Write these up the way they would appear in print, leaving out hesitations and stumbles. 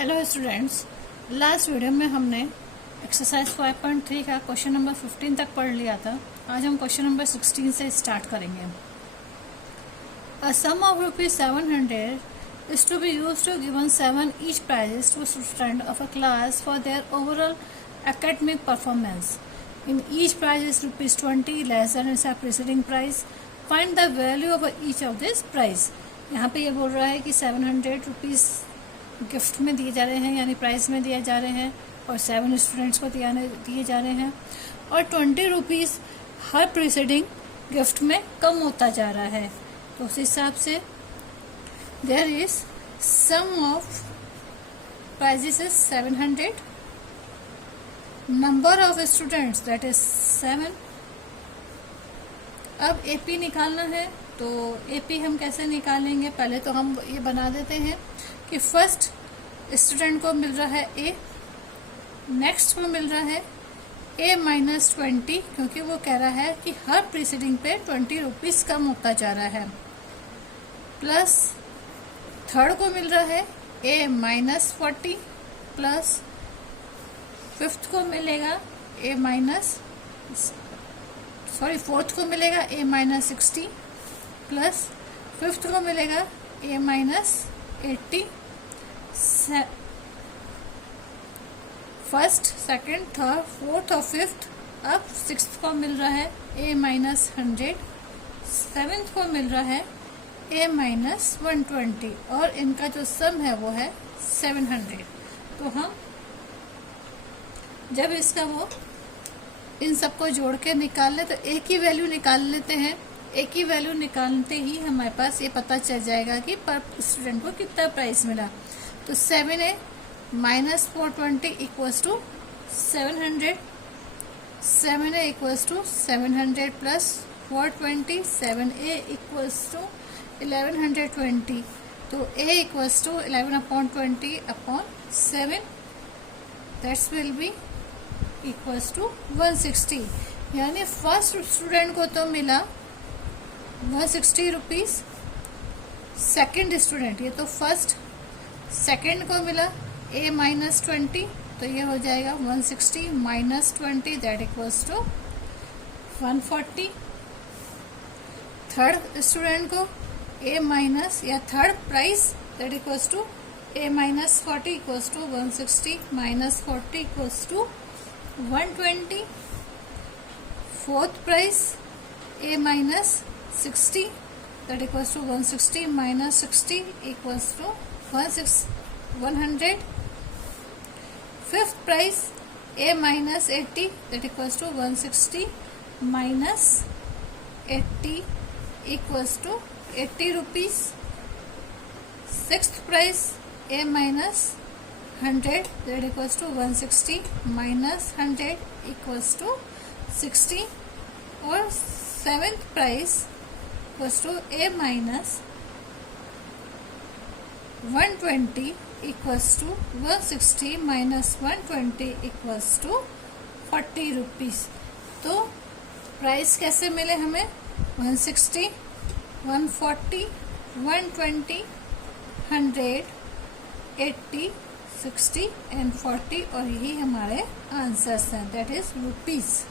Hello students, last video में हमने exercise 5.3 का क्वेश्चन नंबर 15 तक पढ़ लिया था। आज हम क्वेश्चन नंबर 16 से स्टार्ट करेंगे। अ सम of ₹700 is to be used to given 7 each prizes to student of a class for their overall academic performance. In each prize is ₹20 less than its preceding prize. Find the value of each of this prize. यहाँ पे ये बोल रहा है कि 700 rupees gift में दिए जा रहे हैं, यानी प्राइस में दिए जा रहे हैं, और 7 स्टूडेंट्स को दिए जा रहे हैं, और 20 रुपीज़ हर प्रीसीडिंग गिफ्ट में कम होता जा रहा है। तो उस हिसाब से there is some of prizes is 700, number of students that is 7। अब एपी निकालना है, तो एपी हम कैसे निकालेंगे? पहले तो हम ये बना देते हैं कि फर्स्ट स्टूडेंट को मिल रहा है ए, नेक्स्ट को मिल रहा है A-20, क्योंकि वो कह रहा है कि हर प्रीसीडिंग पे 20 रुपीज़ कम होता जा रहा है, प्लस थर्ड को मिल रहा है A-40, प्लस फिफ्थ को मिलेगा फोर्थ को मिलेगा A-60, प्लस फिफ्थ को मिलेगा A-80। First, second, third, fourth और फिफ्थ। अब सिक्स्थ को मिल रहा है A-100, सेवेंथ को मिल रहा है A-120, और इनका जो सम है वो है 700। तो हम जब इसका वो इन सबको जोड़ के निकाल ले तो एक ही वैल्यू निकाल लेते हैं। एक ही वैल्यू निकालते ही हमारे पास ये पता चल जाएगा कि पर स्टूडेंट को कितना प्राइस मिला। तो 7A minus 420 equals to 700, 7A equals to 700 plus 420, 7A equals to 1120। तो A equals to 11/20/7, that's will be equals to 160। यानी फर्स्ट स्टूडेंट को तो मिला 160 रुपीज़, सेकेंड स्टूडेंट, ये तो फर्स्ट, सेकेंड को मिला A-20, तो ये हो जाएगा 160 minus 20, that equals to 140। Third student को A माइनस या third price that equals to A-40 equals to 160 minus 40 equals to 120। Fourth price A-60 that equals to 160 minus 60 equals to 100. Fifth price A-80 that equals to 160 minus 80 equals to 80 rupees. Sixth price A-100 that equals to 160 minus 100 equals to 60. और seventh price equals to A-120 equals to 160 minus 120 equals to 40 rupees. तो price कैसे मिले हमें? 160, 140, 120, 100, 80, 60 and 40, और यही हमारे answers हैं, that is rupees.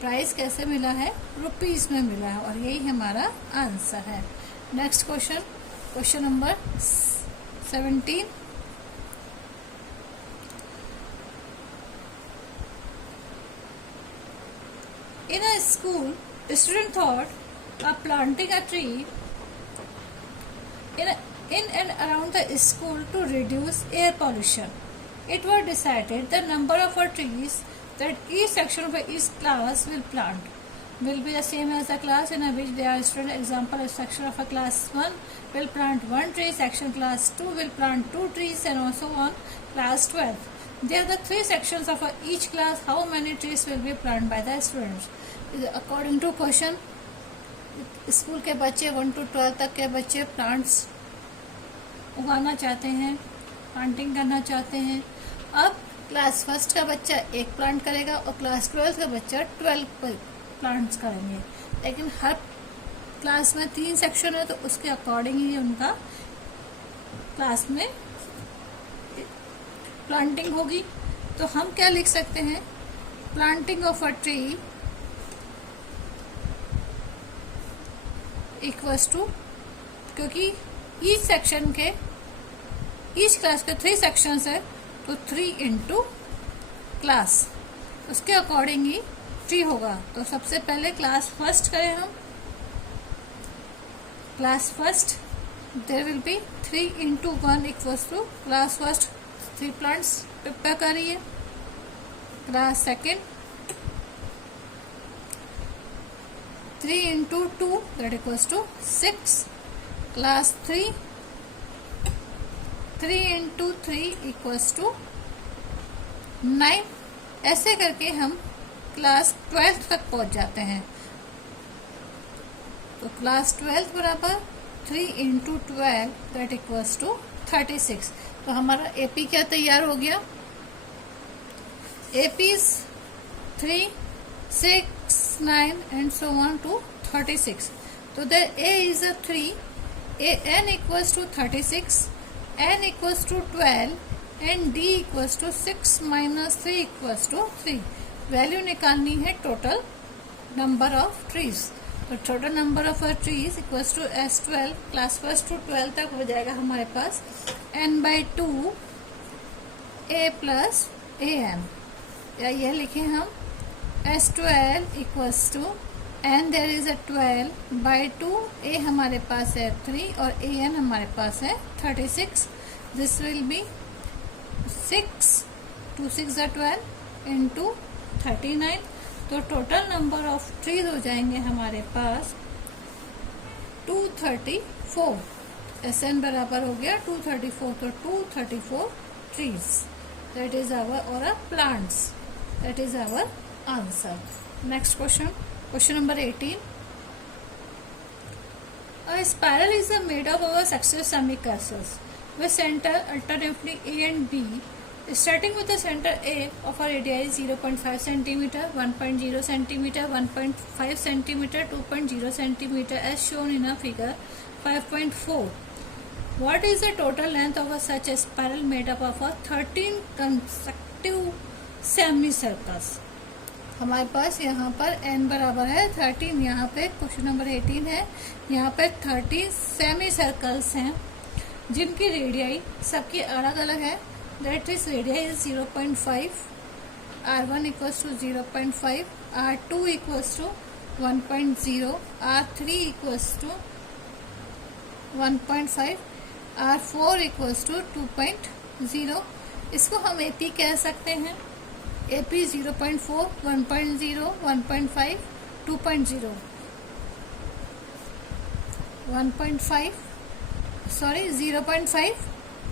Price कैसे मिला है? रुपीज में मिला है, और यही हमारा आंसर है। Next question, question number 17। In a school, a student thought of planting a tree in and around the school to reduce air pollution. It was decided the number of trees that each section of each class will plant will be the same as the class in which they are students. Example, a section of a class 1 will plant 1 tree, section class 2 will plant 2 trees, and also on class 12. There are the 3 sections of each class. How many trees will be planted by the students? According to question, school के बच्चे 1 to 12 तक के बच्चे plants उगाना चाहते हैं, planting करना चाहते हैं। अब क्लास फर्स्ट का बच्चा 1 प्लांट करेगा और क्लास 12 का बच्चा 12 प्लांट्स करेंगे, लेकिन हर क्लास में 3 सेक्शन है, तो उसके अकॉर्डिंग ही उनका क्लास में प्लांटिंग होगी, तो हम क्या लिख सकते हैं, planting of a tree equals to, क्योंकि ईच सेक्शन के, ईच क्लास के 3 सेक्शंस है, तो 3 इंटू क्लास, उसके अकॉर्डिंग ही ट्री होगा। तो सबसे पहले क्लास फर्स्ट करें हम, class first there will be 3 into 1 equals to class first 3 plants prepare करिए। Class second 3 into 2 that equals to 6। Class 3 into 3 equals to 9। ऐसे करके हम क्लास 12 तक पहुंच जाते हैं। तो क्लास 12 बराबर 3 इंटू 12 दैट इक्वल्स टू 36। तो हमारा एपी क्या तैयार हो गया, AP is 3, 6, 9 and so on to 36। तो the A is a 3, n equals to 36, n equals to 12 and d equals to 6 minus 3 equals to 3। Value निकालनी है टोटल नंबर ऑफ ट्रीज। तो total number of trees equals to S12, class first to 12 तक हो जाएगा हमारे पास n/2 a plus an, या ये लिखें हम S12 equals to n there is a 12/2, a हमारे पास है 3 और an हमारे पास है 36। This will be 6, 2 6 12 into 39। तो टोटल नंबर ऑफ ट्रीज हो जाएंगे हमारे पास 234। SN बराबर हो गया 234, तो 234 ट्रीज, दैट इज आवर, और plants, that is our answer. Next question, question number 18. A spiral is made up of successive semicircles with center alternatively A and B, starting with the center A of a radii 0.5 cm, 1.0 cm, 1.5 cm, 2.0 cm as shown in a figure 5.4. What is the total length of such a spiral made up of 13 consecutive semicircles? हमारे पास यहाँ पर n बराबर है 13, यहाँ पे question number 18 है, यहाँ पे 30 सेमी सर्कल्स हैं जिनकी रेडियाई सबकी अलग अलग है। That is radii is 0.5, R1 equals to 0.5, R2 equals to 1.0, R3 equals to 1.5, R4 equals to 2.0। इसको हम AP कह सकते हैं। AP 0.4, 1.0, 1.5, 2.0, 1.5, sorry 0.5,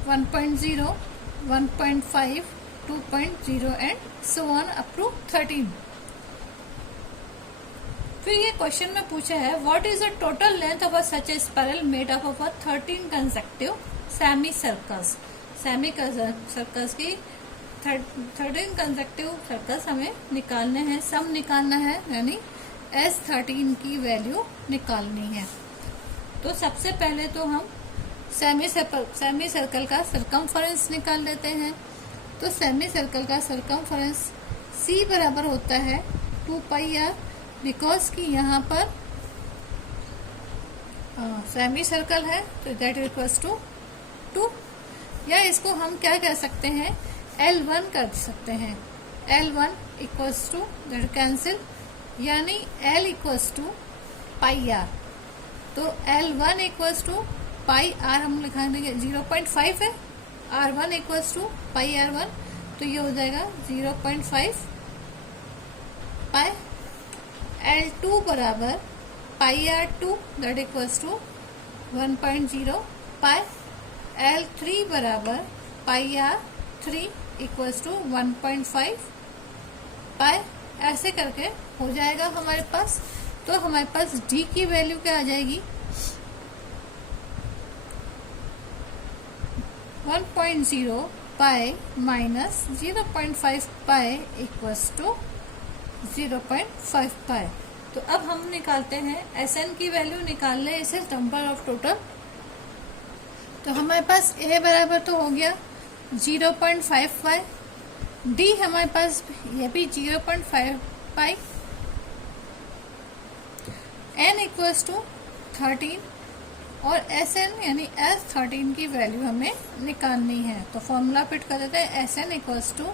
1.0, 1.5, 2.0 and so on up to 13। फिर ये क्वेश्चन में पूछा है what is the total length of a such A spiral made up of 13 consecutive semi circles. Semi circles की 13 कंसेक्टिव सर्कल्स हमें निकालने हैं, सम निकालना है, यानी S13 की वैल्यू निकालनी है। तो सबसे पहले तो हम सेमी सर्कल का सरकमफरेंस निकाल लेते हैं। तो सेमी सर्कल का सरकमफरेंस C बराबर होता है 2πr, बिकॉज कि यहाँ पर सेमी सर्कल है, तो दैट इक्वल्स टू 2, या इसको हम क्या कह सकते हैं, L1 कर सकते हैं। L1 equals to that cancel, यानी L इक्वल्स टू πr। तो L1 इक्वल्स टू πr हम लिखा देंगे 0.5 है, R1 इक्वल्स टू πr1, तो ये हो जाएगा 0.5 पाई। L2 बराबर πr2 that equals to 1.0 pi. L3 बराबर πr3 इक्वल्स टू 1.5 पाई। ऐसे करके हो जाएगा हमारे पास। तो हमारे पास D की वैल्यू क्या आ जाएगी, 1.0 pi minus 0.5 pi equals to 0.5 pi. तो अब हम निकालते हैं SN की वैल्यू, निकाल ले इसे नंबर ऑफ टोटल। तो हमारे पास A बराबर तो हो गया 0.55, डी हमारे पास ये भी 0.55, एन इक्वल्स टू 13 और एस एन यानी S13 की वैल्यू हमें निकालनी है। तो फॉर्मूला फिट कर देते हैं, S N equals to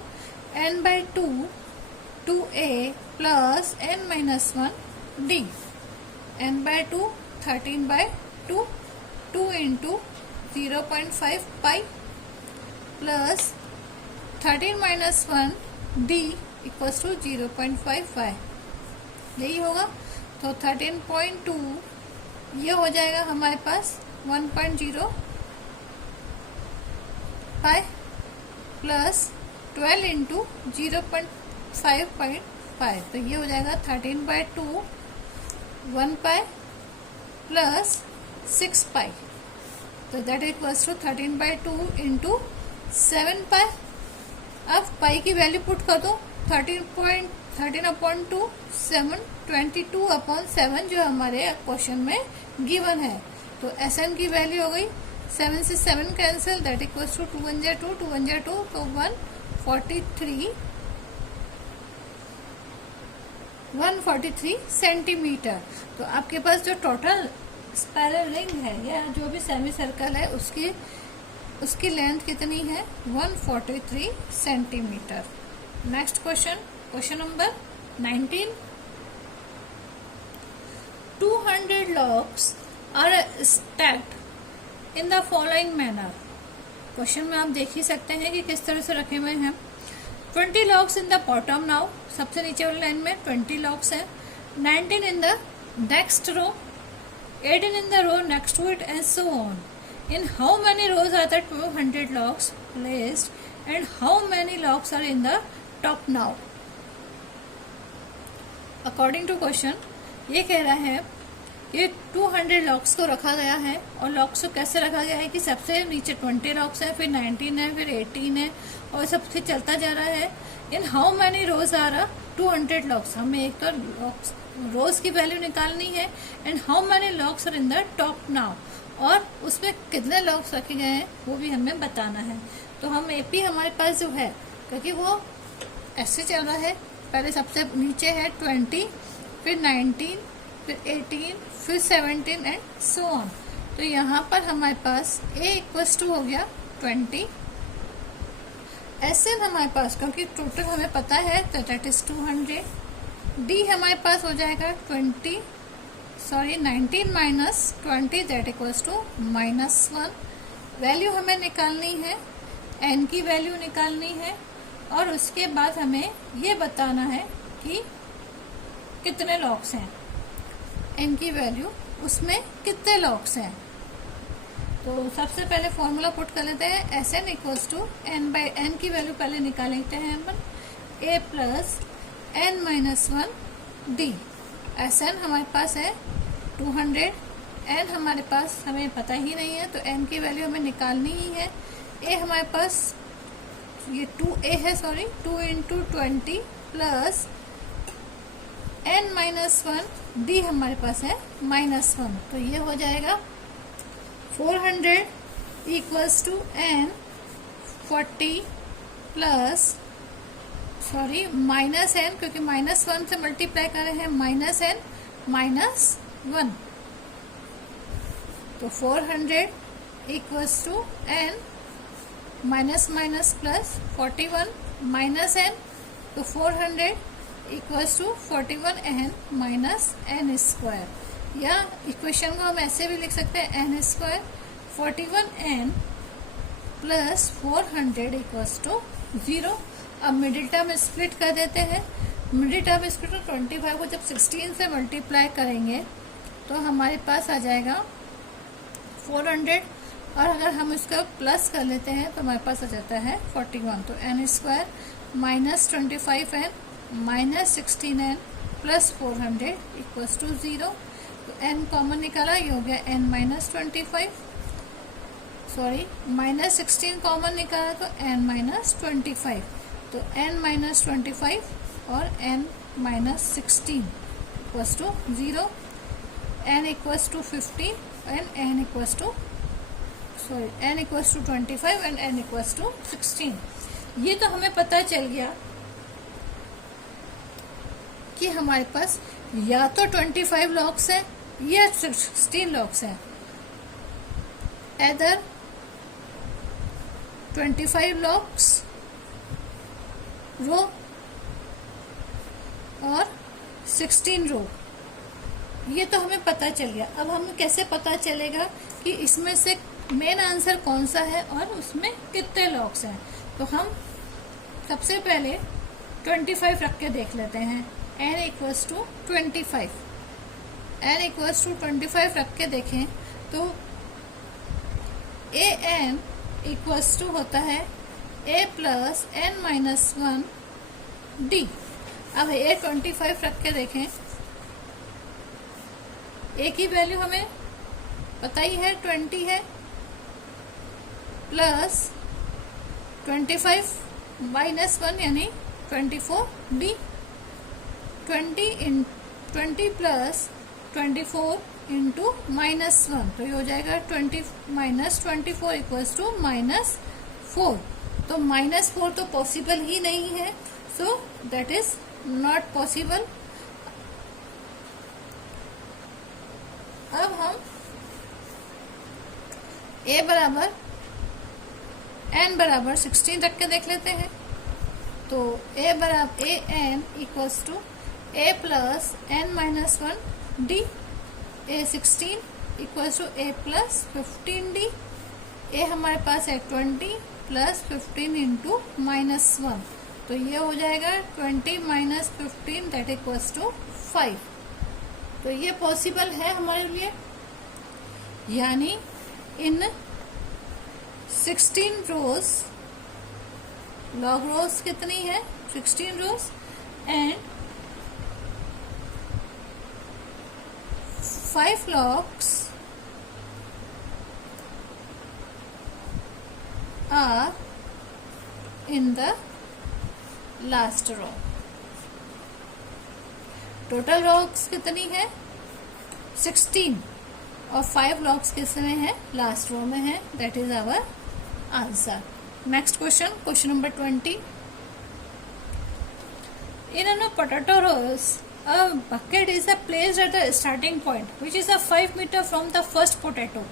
N by 2 A plus N minus 1 D. N by 2 13 by 2 into 0.5 pi plus 13 minus 1 D equals to 0.55, यही होगा। तो 13.2 ये हो जाएगा हमारे पास 1.05 प्लस 12 इंटू 0.5, तो ये हो जाएगा 13/2 1 पाई प्लस 6 पाई, तो दैट इक्वल्स टू 13/2 इंटू 7 पाई। अब पाई की वैल्यू पुट कर दो, 13/2 7/22/7 जो हमारे क्वेश्चन में गिवन है। तो एस एन की वैल्यू हो गई 7 से 7 कैंसिल, दैट इक्वल्स टू 2 1 2 2 1 2, तो 143 सेंटीमीटर। तो आपके पास जो टोटल स्पाइरल रिंग है या जो भी सेमी सर्कल है उसकी लेंथ कितनी है, 143 centimetre. Next question number 19। 200 logs are stacked in the following manner। Question में आप देख ही सकते हैं कि किस तरह से रखे हुए हैं। 20 logs in the bottom now, सबसे नीचे वाली लाइन में 20 logs हैं। 19 in the next row, 18 in the row next to it and so on। In how many rows are the 200 logs placed and how many logs are in the top now। According to question, ये कह रहा है ये 200 locks को रखा गया है, और लॉक्स को कैसे रखा गया है कि सबसे नीचे 20 लॉक्स है, फिर 19 है, फिर 18 है, और सबसे चलता जा रहा है। In how many rows are 200 logs, हमें एक तो लॉक्स रोज की वैल्यू निकालनी है, and how many logs are in the top now, और उसमें कितने लॉक्स रखे गए हैं वो भी हमें बताना है। तो हम एपी हमारे पास जो है, क्योंकि वो ऐसे चल रहा है, पहले सबसे नीचे है 20, फिर 19, फिर 18, फिर 17 एंड सो ऑन। तो यहाँ पर हमारे पास A इक्वल्स टू हो गया 20, SN हमारे पास क्योंकि टोटल हमें पता है तो दैट इज 200, D हमारे पास हो जाएगा 19 minus 20 that equals to -1। Value हमें निकालनी है, N की वैल्यू निकालनी है, और उसके बाद हमें ये बताना है कि कितने लॉक्स हैं, N की वैल्यू उसमें कितने लॉक्स हैं। तो सबसे पहले फॉर्मूला पुट कर लेते हैं, S N equals to N by N की वैल्यू पहले निकाल लेते हैं अपन, A plus N minus 1 D. S N हमारे पास है 200, एन हमारे पास हमें पता ही नहीं है, तो एन की वैल्यू हमें निकालनी ही है। ए हमारे पास ये 2a है, 2 into 20 plus n minus 1 D हमारे पास है -1, तो ये हो जाएगा 400 equals to n 40 plus -n, क्योंकि -1 से मल्टीप्लाई कर रहे हैं, -n-1, तो 400 equals to n minus plus 41 minus n, तो 400 equals to 41n minus n square, या इक्वेशन को हम ऐसे भी लिख सकते हैं n square 41n plus 400 equals to 0। अब मिडिल टर्म स्प्लिट कर देते हैं, मिडिल टर्म स्प्लिट 25 को जब 16 से मल्टीप्लाई करेंगे तो हमारे पास आ जाएगा 400, और अगर हम इसका प्लस कर लेते हैं तो हमारे पास आ जाता है 41, तो n square minus 25n minus 16n plus 400 equals to 0। तो n कॉमन निकाला, ये हो गया n माइनस 25, माइनस 16 कॉमन निकाला तो n माइनस 25, तो n माइनस 25 और n minus 16 equals to 0, n equals to 50 and n equals to sorry n equals to 25 and n equals to 16। ये तो हमें पता चल गया कि हमारे पास या तो 25 लॉग्स है या 16 लॉग्स है। either 25 लॉग्स रो और 16 रो, ये तो हमें पता चल गया। अब हमें कैसे पता चलेगा कि इसमें से मेन आंसर कौन सा है और उसमें कितने लॉग्स हैं? तो हम सबसे पहले 25 रख के देख लेते हैं। n equals to 25, n equals to 25 रख के देखें तो a n इक्वल्स टू होता है a plus n minus 1 d। अब a 25 रख के देखें, a की वैल्यू हमें पता ही है 20 है, प्लस 25 माइनस 1 यानी 24 d। 20 प्लस 24 इंटू माइनस 1, तो ये हो जाएगा 20 माइनस 24 इक्वल्स टू माइनस 4। तो माइनस 4 तो पॉसिबल ही नहीं है, so that is not possible. अब हम a बराबर n बराबर 16 रख के देख लेते हैं। तो a बराबर a n equals to a plus n minus 1 d। a 16 equals to a plus 15 d। a हमारे पास है 20 प्लस 15 इंटू माइनस 1, तो ये हो जाएगा 20 माइनस 15 दैट इक्वल्स टू 5। तो ये पॉसिबल है हमारे लिए, यानी इन 16 रोज, लॉग रोज कितनी है 16 rows, and 5 logs are in the last row। Total logs कितनी है 16 और 5 लॉग्स किसमें है लास्ट रो में है, that is our answer. Next question, question number 20। In a potato rows, a bucket is placed at the starting point, which is 5 meters from the first potato,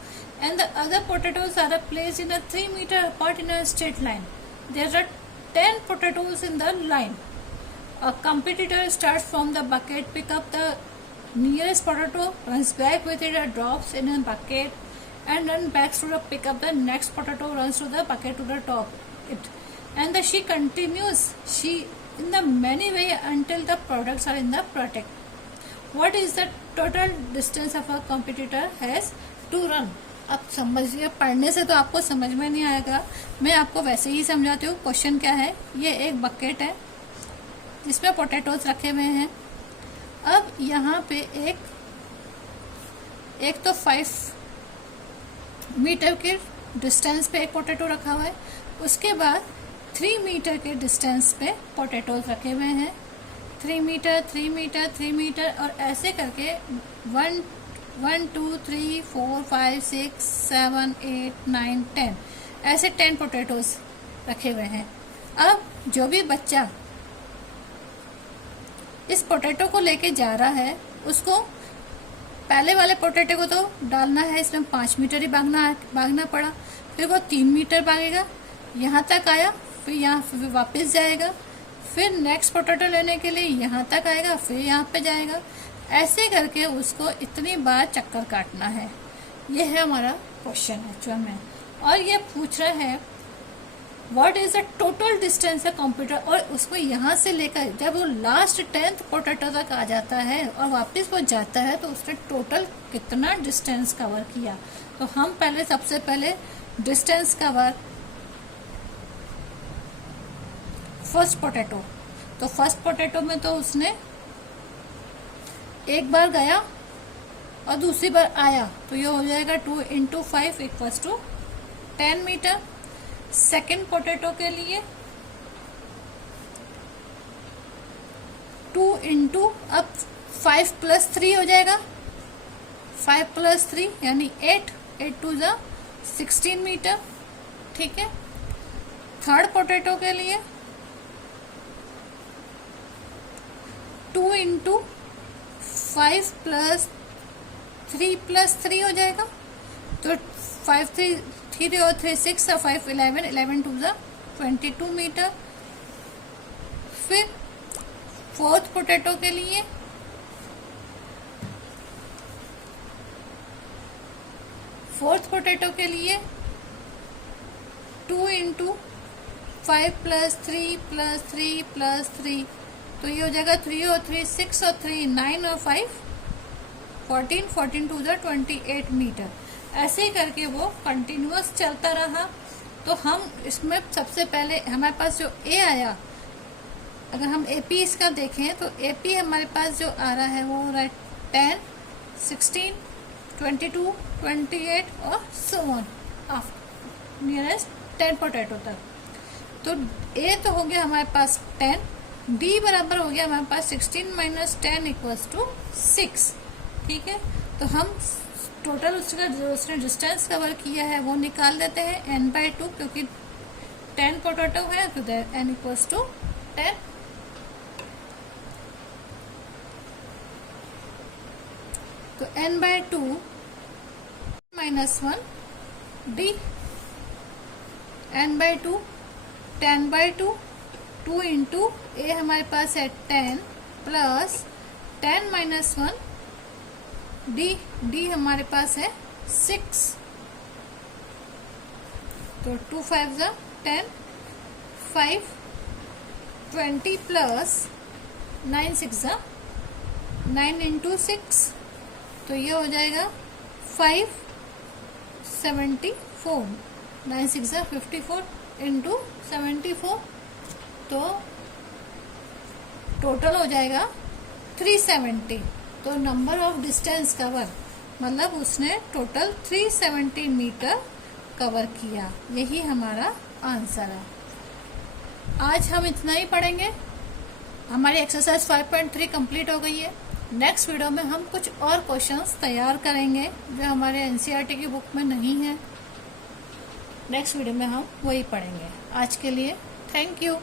and the other potatoes are placed in a 3 meters apart in a straight line. There are 10 potatoes in the line. A competitor starts from the bucket, pick up the nearest potato, runs back with it, drops in a bucket, and run back to pick up the next potato, runs to the bucket to the top it, and she continues in the many way until the products are in the product. What is the total distance of a competitor has to run? अब समझिए, पढ़ने से तो आपको समझ में नहीं आएगा, मैं आपको वैसे ही समझाती हूँ। क्वेश्चन क्या है, ये एक बकेट है जिसमें पोटैटोज रखे हुए हैं। अब यहाँ पे एक तो 5 मीटर के डिस्टेंस पे एक पोटैटो रखा हुआ है, उसके बाद 3 मीटर के डिस्टेंस पे पोटैटोज रखे हुए हैं। 3 मीटर 3 मीटर 3 मीटर और ऐसे करके 1 2 3 4 5 6 7 8 9 10 ऐसे 10 पोटैटोज रखे हुए हैं। अब जो भी बच्चा इस पोटैटो को लेके जा रहा है, उसको पहले वाले पोटैटो को तो डालना है, इसमें 5 मीटर ही भागना पड़ा, फिर वो 3 मीटर भागेगा, यहाँ तक आया, फिर यहाँ फिर वापस जाएगा, फिर नेक्स्ट पोटैटो लेने के लिए यहाँ तक आएगा, फिर यहाँ पे जाएगा। ऐसे करके उसको इतनी बार चक्कर काटना है। ये है हमारा क्वेश्चन एक्चुअल में, और ये पूछ रहा है what is the total distance है कंप्यूटर, और उसको यहाँ से लेकर जब वो लास्ट 10th पोटैटो तक आ जाता है और वापस वो जाता है, तो उसने टोटल कितना डिस्टेंस कवर किया। तो हम पहले सबसे पहले डिस्टेंस कवर फर्स्ट पोटैटो, तो फर्स्ट पोटैटो में तो उसने एक बार गया और दूसरी बार आया, तो ये हो जाएगा 2 × 5 equals to 10 metre. Second potato के लिए 2 × अब 5 + 3 हो जाएगा, 5 + 3 यानी 8 2 × 16 मीटर, ठीक है। थर्ड पोटैटो के लिए 2 इंटू 5 प्लस 3 प्लस 3 हो जाएगा, तो 5 3 और 3 6 और 5 11, 11 टू ज़ा 22 मीटर। फिर फोर्थ पोटैटो के लिए 2 इंटू 5 प्लस 3 प्लस 3 प्लस 3, तो ये हो जाएगा 3 और 3 6 और 3 9 और 5 14, 14 टू ज़ा 28 मीटर। ऐसे ही करके वो कंटिन्यूअस चलता रहा। तो हम इसमें सबसे पहले हमारे पास जो ए आया, अगर हम एपी इसका देखें तो एपी हमारे पास जो आ रहा है वो हो रहा है 10, 16, 22, 28 और सो ऑन नियरेस्ट 10 पोटैटो तक। तो ए तो हो गया हमारे पास 10, डी बराबर हो गया हमारे पास 16 माइनस 10 इक्वल्स टू 6, ठीक है। तो हम टोटल उसका जो उसने डिस्टेंस कवर किया है वो निकाल देते हैं n/2, क्योंकि 10 पोटैटो है तो n इक्वल्स टू 10। तो n/2 -1 d, n/2 10/2, 2 इंटू ए हमारे पास है 10 प्लस 10 माइनस 1 डी हमारे पास है 6, तो 2 5 ज़ा 10, 5 20 प्लस 9 6 ज़ा 9 इंटू 6, तो ये हो जाएगा 574, 9 6 ज़ा 54 इंटू 74, तो टोटल हो जाएगा 370। तो नंबर ऑफ डिस्टेंस कवर मतलब उसने टोटल 370 मीटर कवर किया। यही हमारा आंसर है। आज हम इतना ही पढ़ेंगे। हमारी एक्सरसाइज 5.3 कंप्लीट हो गई है। नेक्स्ट वीडियो में हम कुछ और क्वेश्चंस तैयार करेंगे जो हमारे एनसीईआरटी की बुक में नहीं है। नेक्स्ट वीडियो में हम वही पढ़ेंगे। आज के लिए थैंक यू।